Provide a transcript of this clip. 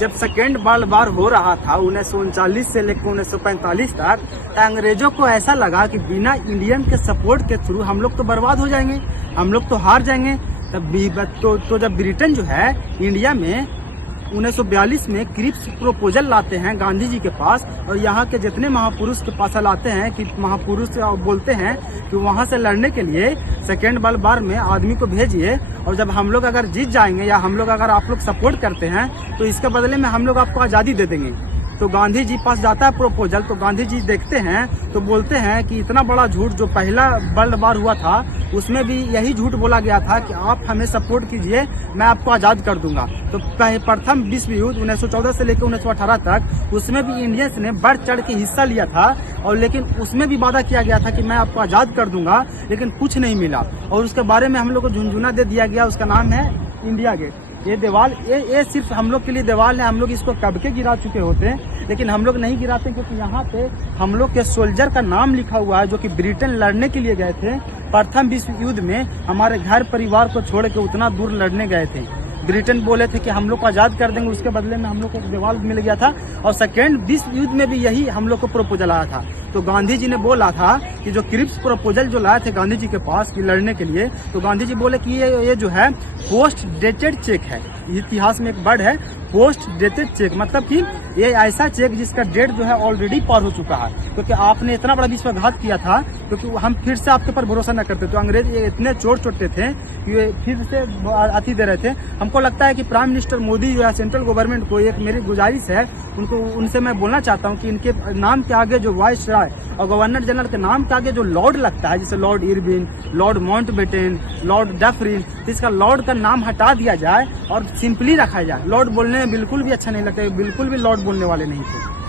जब second world war हो रहा था 1939 से लेकर 1945 तक, तो अंग्रेजों को ऐसा लगा कि बिना इंडियन के सपोर्ट के थ्रू हम लोग तो बर्बाद हो जाएंगे, हम लोग तो हार जाएंगे। तो जब ब्रिटेन जो है इंडिया में 1942 में क्रिप्स प्रपोजल लाते हैं गांधी जी के पास, और यहाँ के जितने महापुरुष के पास लाते हैं कि महापुरुष बोलते हैं कि वहाँ से लड़ने के लिए सेकेंड वर्ल्ड वॉर में आदमी को भेजिए, और जब हम लोग अगर जीत जाएंगे या हम लोग अगर आप लोग सपोर्ट करते हैं तो इसके बदले में हम लोग आपको आज़ादी दे देंगे। तो गांधी जी पास जाता है प्रपोजल, तो गांधी जी देखते हैं तो बोलते हैं कि इतना बड़ा झूठ, जो पहला वर्ल्ड वॉर हुआ था उसमें भी यही झूठ बोला गया था कि आप हमें सपोर्ट कीजिए, मैं आपको आज़ाद कर दूंगा। तो प्रथम विश्व युद्ध 1914 से लेकर 1918 तक, उसमें भी इंडियंस ने बढ़ चढ़ के हिस्सा लिया था, और लेकिन उसमें भी वादा किया गया था कि मैं आपको आज़ाद कर दूंगा, लेकिन कुछ नहीं मिला। और उसके बारे में हम लोग को झुनझुना दे दिया गया, उसका नाम है इंडिया गेट। ये दीवार ये सिर्फ हम लोग के लिए दीवार है, हम लोग इसको कब के गिरा चुके होते हैं, लेकिन हम लोग नहीं गिराते क्योंकि यहाँ पे हम लोग के सोल्जर का नाम लिखा हुआ है जो कि ब्रिटेन लड़ने के लिए गए थे। प्रथम विश्व युद्ध में हमारे घर परिवार को छोड़ के उतना दूर लड़ने गए थे। ब्रिटेन बोले थे कि हम लोग को आज़ाद कर देंगे, उसके बदले में हम लोग को दीवार मिल गया था। और सेकेंड विश्व युद्ध में भी यही हम लोग को प्रपोजल आया था। तो गांधी जी ने बोला था कि जो क्रिप्स प्रपोजल जो लाए थे गांधी जी के पास कि लड़ने के लिए, तो गांधी जी बोले कि ये जो है पोस्ट डेटेड चेक है। इतिहास में एक वर्ड है पोस्ट डेटेड चेक, मतलब कि ये ऐसा चेक जिसका डेट जो है ऑलरेडी पार हो चुका है, क्योंकि आपने इतना बड़ा विश्वासघात किया था, क्योंकि हम फिर से आपके पर भरोसा न करते। तो अंग्रेज ये इतने चोट चोटते थे कि ये फिर से अति दे रहे थे। हमको लगता है कि प्राइम मिनिस्टर मोदी या सेंट्रल गवर्नमेंट को एक मेरी गुजारिश है, उनसे मैं बोलना चाहता हूँ कि इनके नाम के आगे जो वाइस राय और गवर्नर जनरल के नाम के आगे जो लॉर्ड लगता है, जैसे Lord Irwin, Lord Mountbatten, Lord Dufferin, तो इसका लॉर्ड का नाम हटा दिया जाए और सिंपली रखा जाए। लॉर्ड बोलने में बिल्कुल भी अच्छा नहीं लगता है, बिल्कुल भी लॉर्ड बोलने वाले नहीं थे।